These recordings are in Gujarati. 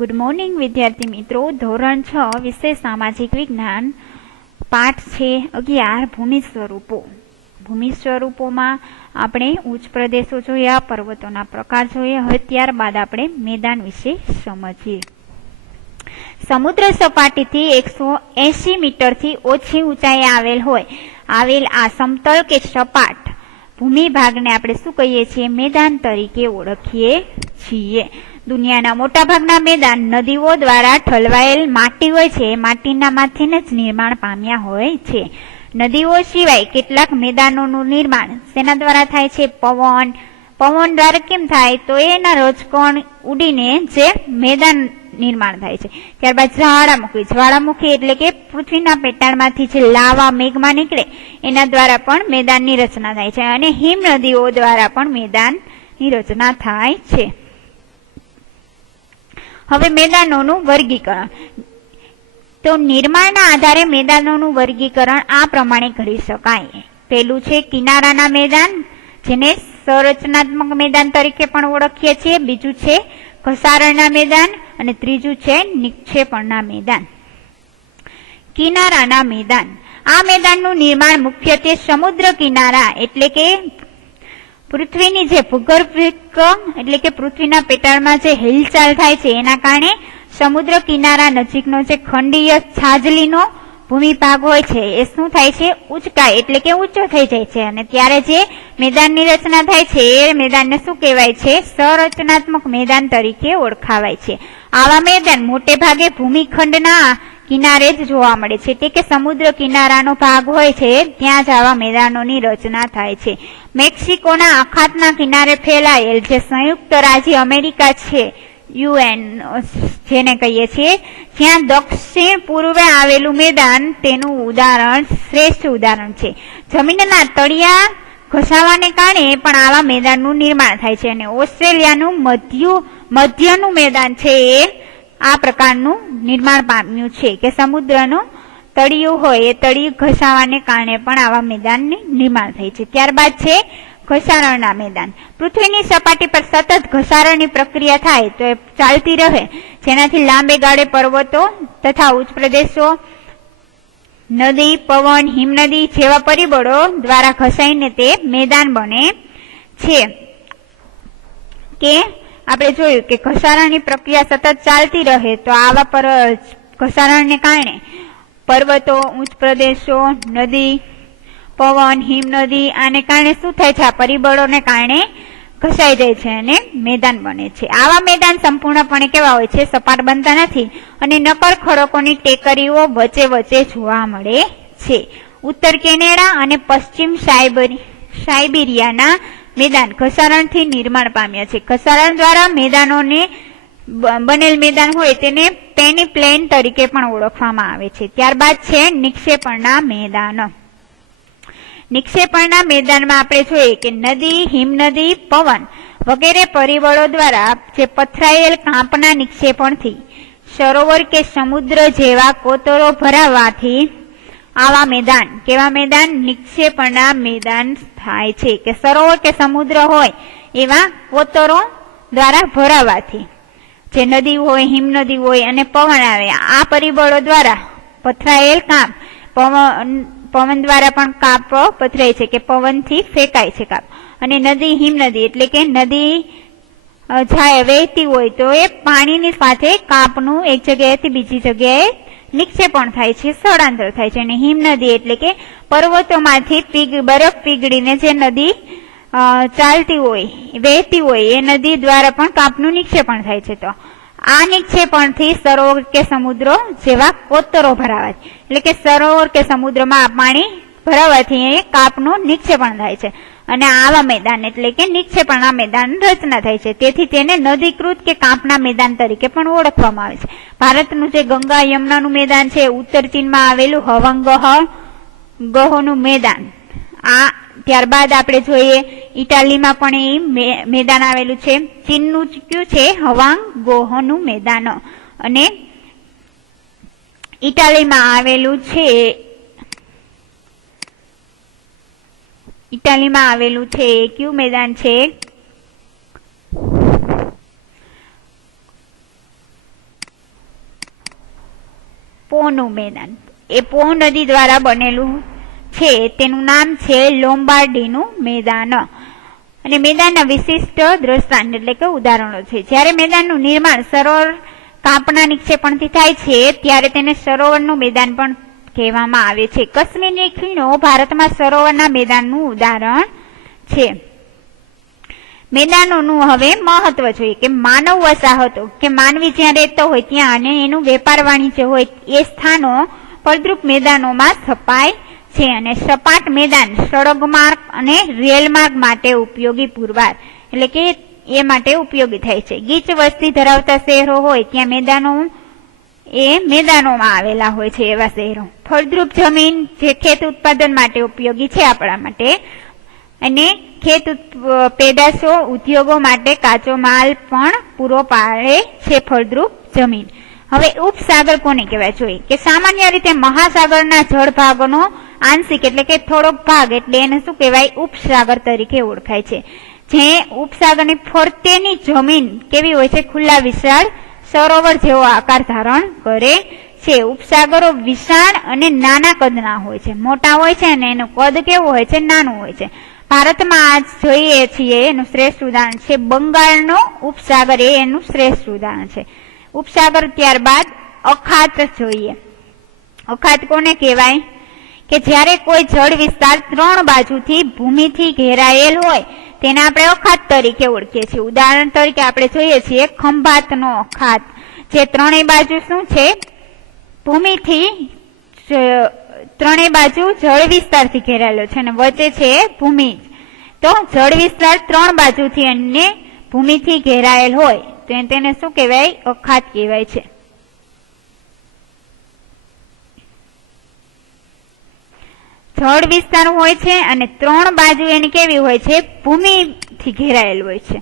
ગુડ મોર્નિંગ વિદ્યાર્થી મિત્રો, ધોરણ 6 વિષય સામાજિક વિજ્ઞાન, પાઠ છે 11 ભૂમિ સ્વરૂપો. ભૂમિ સ્વરૂપોમાં આપણે ઉચ્ચ પ્રદેશો જોયા, પર્વતોના પ્રકાર જોઈએ. હવે ત્યારબાદ આપણે મેદાન વિશે સમજીએ. સમુદ્ર સપાટીથી 180 મીટરથી ઓછી ઊંચાઈએ આવેલ આ સમતલ કે સપાટ ભૂમિ ભાગને આપણે શું કહીએ છીએ? મેદાન તરીકે ઓળખીએ છીએ. દુનિયાના મોટાભાગના મેદાન નદીઓ દ્વારા ઠલવાયેલ માટી હોય છે. માટીના માંથી જ નિર્માણ પામ્યા હોય છે. નદીઓ સિવાય કેટલાક મેદાનોનું નિર્માણ શેના દ્વારા થાય છે? પવન દ્વારા. કેમ થાય? તો એના રજકણ ઉડીને જે મેદાન નિર્માણ થાય છે. ત્યારબાદ જ્વાળામુખી એટલે કે પૃથ્વીના પેટાળમાંથી જે લાવા મેઘમાં નીકળે એના દ્વારા પણ મેદાનની રચના થાય છે. અને હિમ નદીઓ દ્વારા પણ મેદાનની રચના થાય છે. હવે મેદાનોનું વર્ગીકરણ. તો નિર્માણના આધારે મેદાનોનું વર્ગીકરણ આ પ્રમાણે કરી શકાય. પેલું છે કિનારાના મેદાન, જેને સંરચનાત્મક મેદાન તરીકે પણ ઓળખીએ છીએ. બીજું છે ઘસારણના મેદાન અને ત્રીજું છે નિક્ષેપણના મેદાન. કિનારાના મેદાન. આ મેદાનનું નિર્માણ મુખ્યત્વે સમુદ્ર કિનારા એટલે કે પૃથ્વીની જે ભૂગર્ભિક એટલે કે પૃથ્વીના પેટાળમાં જે હિલચાલ થાય છે એના કારણે સમુદ્ર કિનારા નજીકનો જે ખંડીય છાજલીનો ભૂમિભાગ હોય છે એ શું થાય છે? ઉચકાય એટલે કે ઊંચો થઈ જાય છે. અને ત્યારે જે મેદાનની રચના થાય છે એ મેદાનને શું કહેવાય છે? સંરચનાત્મક મેદાન તરીકે ઓળખાવાય છે. આવા મેદાન મોટે ભાગે ભૂમિખંડના કિનારે જ જોવા મળે છે. એટલે કે સમુદ્ર કિનારાનો ભાગ હોય છે ત્યાં જ આવા મેદાનોની રચના થાય છે. મેક્સિકોના અખાતના કિનારે ફેલાયેલ જે સંયુક્ત રાજ્ય અમેરિકા છે, UN જેને કહીએ છીએ, જ્યાં દક્ષિણ પૂર્વે આવેલું મેદાન તેનું શ્રેષ્ઠ ઉદાહરણ છે. જમીનના તળિયા ઘસાવાને કારણે પણ આવા મેદાનનું નિર્માણ થાય છે. અને ઓસ્ટ્રેલિયાનું મધ્યનું મેદાન છે એ આ પ્રકારનું નિર્માણ પામ્યું છે કે સમુદ્રનું તળિયું હોય એ તળિયું ઘસાવાને કારણે પણ આવા મેદાનનું નિર્માણ થાય છે. ત્યારબાદ છે ઘસારણના મેદાન. પૃથ્વીની સપાટી પર સતત ઘસારણની પ્રક્રિયા થાય તો એ ચાલતી રહે, જેનાથી લાંબે ગાળે પર્વતો તથા ઉચ્ચ પ્રદેશો, નદી, પવન, હિમનદી જેવા પરિબળો દ્વારા ઘસાઈને તે મેદાન બને છે. કે આપણે જોયું કે ઘસારણની પ્રક્રિયા સતત ચાલતી રહે તો આવા ઘસારણને કારણે પર્વતો, ઉચ્ચ પ્રદેશો, નદી, પવન, હિમનદી આને કારણે શું થાય છે? આ પરિબળોને કારણે ઘસાઈ જાય છે અને મેદાન બને છે. આવા મેદાન સંપૂર્ણપણે કેવા હોય છે? સપાટ બનતા નથી અને નક્કર ખડકોની ટેકરીઓ વચ્ચે વચ્ચે જોવા મળે છે. ઉત્તર કેનેડા અને પશ્ચિમ સાઇબિરિયાના મેદાન ઘસારણથી નિર્માણ પામ્યા છે. ઘસારણ દ્વારા મેદાનોને બનેલ મેદાન હોય તેને પેનીપ્લેન તરીકે પણ ઓળખવામાં આવે છે. ત્યારબાદ છે નિક્ષેપણના મેદાનો. નિક્ષેપણના મેદાનમાં આપણે જોઈએ કે નદી, હિમનદી, પવન વગેરે પરિબળો દ્વારા જે પથરાયેલ કાંપના નિક્ષેપણથી સરોવર કે સમુદ્ર જેવા કોતરો ભરાવાથી આવા મેદાન કેવા મેદાન? નિક્ષેપણના મેદાન થાય છે. કે સરોવર કે સમુદ્ર હોય એવા કોતરો દ્વારા ભરાવાથી જે નદી હોય, હિમનદી હોય અને પવન આવે, આ પરિબળો દ્વારા પથરાયેલ કાંપ, પવન દ્વારા પણ કાપ પથરાય છે કે પવનથી ફેંકાય છે કાપ. અને નદી, હિમનદી એટલે કે નદી જાય વહેતી હોય તો એ પાણીની સાથે કાપનું એક જગ્યાએથી બીજી જગ્યાએ નિક્ષેપણ થાય છે, સ્થળાંતર થાય છે. અને હિમનદી એટલે કે પર્વતોમાંથી બરફ પીગળીને જે નદી ચાલતી હોય, વહેતી હોય એ નદી દ્વારા પણ કાપનું નિક્ષેપણ થાય છે. તો આ નિક્ષેપણથી સરોવર કે સમુદ્રો જેવા કોતરો ભરાવાથી એટલે કે સરોવર કે સમુદ્રમાં પાણી ભરાવાથી કાપનું નિક્ષેપણ થાય છે. અને આવા મેદાન એટલે કે નિક્ષેપણના મેદાન રચના થાય છે. તેથી તેને નદીકૃત કે કાંપના મેદાન તરીકે પણ ઓળખવામાં આવે છે. ભારતનું જે ગંગા યમુનાનું મેદાન છે, ઉત્તર ચીનમાં આવેલું હવંગનું મેદાન. આ ત્યારબાદ આપણે જોઈએ ઇટાલીમાં પણ એ મેદાન આવેલું છે. ચીનનું કયું છે? હવાંગોહનું મેદાન. અને ઇટાલીમાં આવેલું છે કયું મેદાન છે? પોનું મેદાન. એ પો નદી દ્વારા બનેલું છે, તેનું નામ છે લોમ્બાર્ડીનું મેદાન. અને મેદાનના વિશિષ્ટ દ્રષ્ટાંત એટલે કે ઉદાહરણો છે. જ્યારે મેદાનનું નિર્માણ સરોવર કાંપના નિક્ષેપણથી થાય છે ત્યારે તેને સરોવરનું મેદાન પણ કહેવામાં આવે છે. કાશ્મીરની ખીણો ભારતમાં સરોવરના મેદાનનું ઉદાહરણ છે. મેદાનોનું હવે મહત્વ જોઈએ કે માનવ વસાહતો કે માનવી જ્યાં રહેતો હોય ત્યાં અને એનું વેપાર વાણિજ્ય હોય એ સ્થાનો ફળદ્રુપ મેદાનોમાં સ્થપાય છે. અને સપાટ મેદાન સડક માર્ગ અને રેલ માર્ગ માટે ઉપયોગી પુરવાર એટલે કે એ માટે ઉપયોગી થાય છે. ગીચ વસ્તી ધરાવતા શહેરો હોય ત્યાં મેદાનોમાં આવેલા હોય છે એવા શહેરો. ફળદ્રુપ જમીન જે ખેત ઉત્પાદન માટે ઉપયોગી છે આપણા માટે, અને ખેત પેદાશો ઉદ્યોગો માટે કાચો માલ પણ પૂરો પાડે છે ફળદ્રુપ જમીન. હવે ઉપસાગર કોને કહેવાય જોઈએ કે સામાન્ય રીતે મહાસાગરના જળ ભાગનો આંશિક એટલે કે થોડોક ભાગ એટલે એને શું કહેવાય ઉપસાગર તરીકે ઓળખાય છે. જે ઉપસાગરની ફરતેની જમીન કેવી હોય છે ખુલ્લા વિશાળ સરોવર જેવો આકાર ધારણ કરે છે. ઉપસાગરો વિશાળ અને નાના કદના હોય છે. મોટા હોય છે અને એનું કદ કેવું હોય છે નાનું હોય છે. ભારતમાં આજ જોઈએ છીએ એનું શ્રેષ્ઠ ઉદાહરણ છે બંગાળનો ઉપસાગર, એનું શ્રેષ્ઠ ઉદાહરણ છે. ઉપસાગર ત્યારબાદ અખાત જોઈએ. અખાત કોને કહેવાય કે જ્યારે કોઈ જળ વિસ્તાર 3 બાજુથી ભૂમિથી ઘેરાયેલ હોય તેને આપણે અખાત તરીકે ઓળખીએ છીએ. ઉદાહરણ તરીકે આપણે જોઈએ છીએ ખંભાતનો અખાત, જે 3 બાજુ શું છે ભૂમિથી 3 બાજુ જળ વિસ્તારથી ઘેરાયેલો છે અને વચ્ચે છે ભૂમિ. તો જળ વિસ્તાર 3 બાજુથી અને ભૂમિથી ઘેરાયેલ હોય તો તેને શું કહેવાય અખાત કહેવાય છે. જળ વિસ્તાર હોય છે અને 3 બાજુ એની કેવી હોય છે ભૂમિથી ઘેરાયેલ હોય છે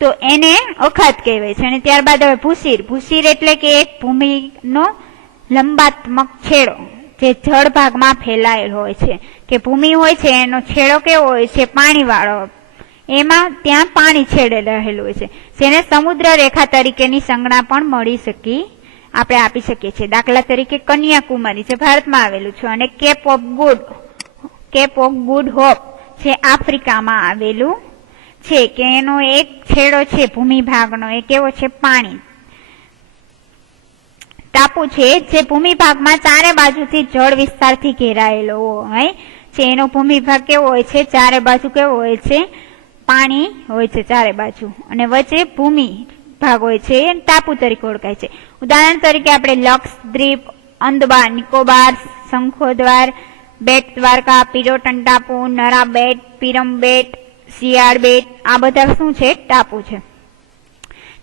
તો એને અખાત કહેવાય છે. અને ત્યારબાદ હવે ભૂશીર. ભૂશીર એટલે કે એક ભૂમિનો લંબાત્મક છેડો જે જળ ભાગમાં ફેલાયેલ હોય છે કે ભૂમિ હોય છે એનો છેડો કેવો હોય છે પાણી વાળો, એમાં ત્યાં પાણી છેડે રહેલું હોય છે, જેને સમુદ્ર રેખા તરીકેની સંજ્ઞા પણ મળી શકી આપણે આપી શકીએ છીએ. દાખલા તરીકે કન્યાકુમારી જે ભારતમાં આવેલું છે અને કેપ ઓફ ગુડ હોપ જે આફ્રિકામાં આવેલું છે કે એનો એક છેડો છે ભૂમિ ભાગનો એ કેવો છે પાણી. ટાપુ છે જે ભૂમિ ભાગમાં 4 બાજુથી જળ વિસ્તારથી ઘેરાયેલો હોય છે, એનો ભૂમિ ભાગ કેવો હોય છે 4 બાજુ કેવો હોય છે પાણી હોય છે 4 બાજુ અને વચ્ચે ભૂમિ ભાગ હોય છે, ટાપુ તરીકે ઓળખાય છે. ઉદાહરણ તરીકે આપણે લક્ષદ્વીપ, અંદમાન નિકોબાર, શંખોદ્વાર, બેટ દ્વારકા, પિરોટન ટાપુ, નરા બેટ, પીરમ બેટ, શિયાળ બેટ આ બધા શું છે ટાપુ છે.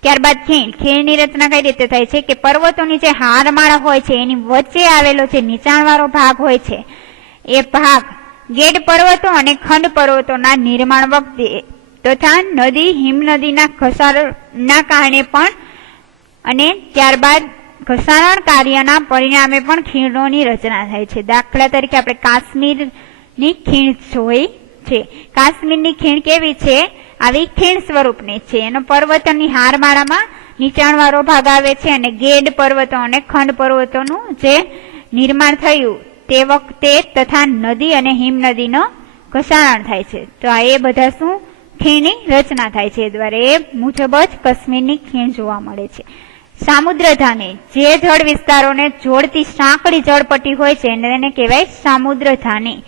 ત્યારબાદ ખીણ. ખીણની રચના કઈ રીતે થાય છે કે પર્વતોની જે હારમાળા હોય છે એની વચ્ચે આવેલો જે નીચાણવાળો ભાગ હોય છે એ ભાગ ગેડ પર્વતો અને ખંડ પર્વતોના નિર્માણ વખતે તથા નદી હિમનદીના ઘસારણના કારણે પણ અને ત્યારબાદ ઘસારણ કાર્યના પરિણામે પણ ખીણોની રચના થાય છે. દાખલા તરીકે આપણે કાશ્મીરની ખીણ જોઈ છે. કાશ્મીરની ખીણ કેવી છે આવી ખીણ સ્વરૂપની છે. એનો પર્વતોની હારમાળામાં નીચાણવાળો ભાગ આવે છે અને ગેડ પર્વતો અને ખંડ પર્વતોનું જે નિર્માણ થયું તે વખતે તથા નદી અને હિમનદીનો ઘસારણ થાય છે. તો આ એ બધા શું ખીણની રચના થાય છે એ દ્વારા એ મુજબ જ કાશ્મીરની ખીણ જોવા મળે છે. સામુદ્રધાની. જે જળ વિસ્તારોને જોડતી સાંકડી જળપટ્ટી હોય છે એને કહેવાય સામુદ્રધાની.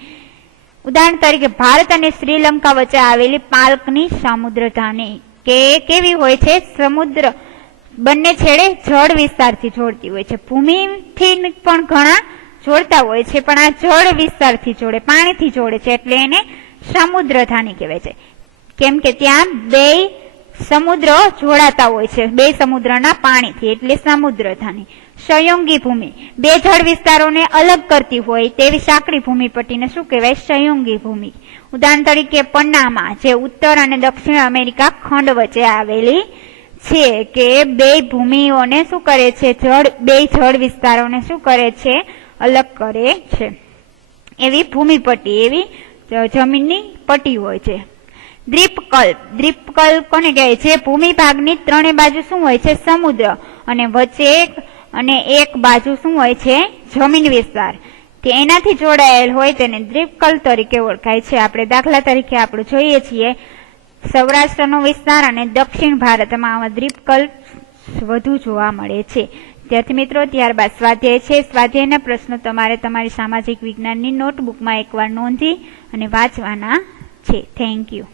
ઉદાહરણ તરીકે ભારત અને શ્રીલંકા વચ્ચે આવેલી પાલ્કની સામુદ્રધાની કે કેવી હોય છે સમુદ્ર બંને છેડે જળ વિસ્તારથી જોડતી હોય છે. ભૂમિથી પણ ઘણા જોડતા હોય છે પણ આ જળ વિસ્તારથી જોડે પાણીથી જોડે છે એટલે એને સમુદ્રધાની કહેવાય છે. કેમ કે ત્યાં 2 સમુદ્ર જોડાતા હોય છે 2 સમુદ્રના પાણીથી એટલે સમુદ્રધાની. સંયોગી ભૂમિ. 2 જળ વિસ્તારોને અલગ કરતી હોય તેવી સાંકડી ભૂમિપટ્ટીને શું કહેવાય સંયોગી ભૂમિ. ઉદાહરણ તરીકે પનામા જે ઉત્તર અને દક્ષિણ અમેરિકા ખંડ વચ્ચે આવેલી છે કે 2 ભૂમિઓને શું કરે છે 2 જળ વિસ્તારોને શું કરે છે અલગ કરે છે. એવી ભૂમિપટ્ટી એવી જમીનની પટ્ટી હોય છે. દ્વીપકલ્પ. દ્વીપકલ્પ કોને કહેવાય છે ભૂમિ ભાગની 3 બાજુ શું હોય છે સમુદ્ર અને વચ્ચે એક અને એક બાજુ શું હોય છે, જમીન વિસ્તાર, તે એનાથી જોડાયેલ હોય તેને દ્વીપકલ્પ તરીકે ઓળખાય છે. આપણે દાખલા તરીકે આપણે જોઈએ છીએ સૌરાષ્ટ્રનો વિસ્તાર અને દક્ષિણ ભારતમાં આવા દ્વીપકલ્પ વધુ જોવા મળે છે. વિદ્યાર્થી મિત્રો, ત્યારબાદ સ્વાધ્યાય છે. સ્વાધ્યાયના પ્રશ્નો તમારે તમારી સામાજિક વિજ્ઞાનની નોટબુકમાં એકવાર નોંધી અને વાંચવાના છે. Thank you.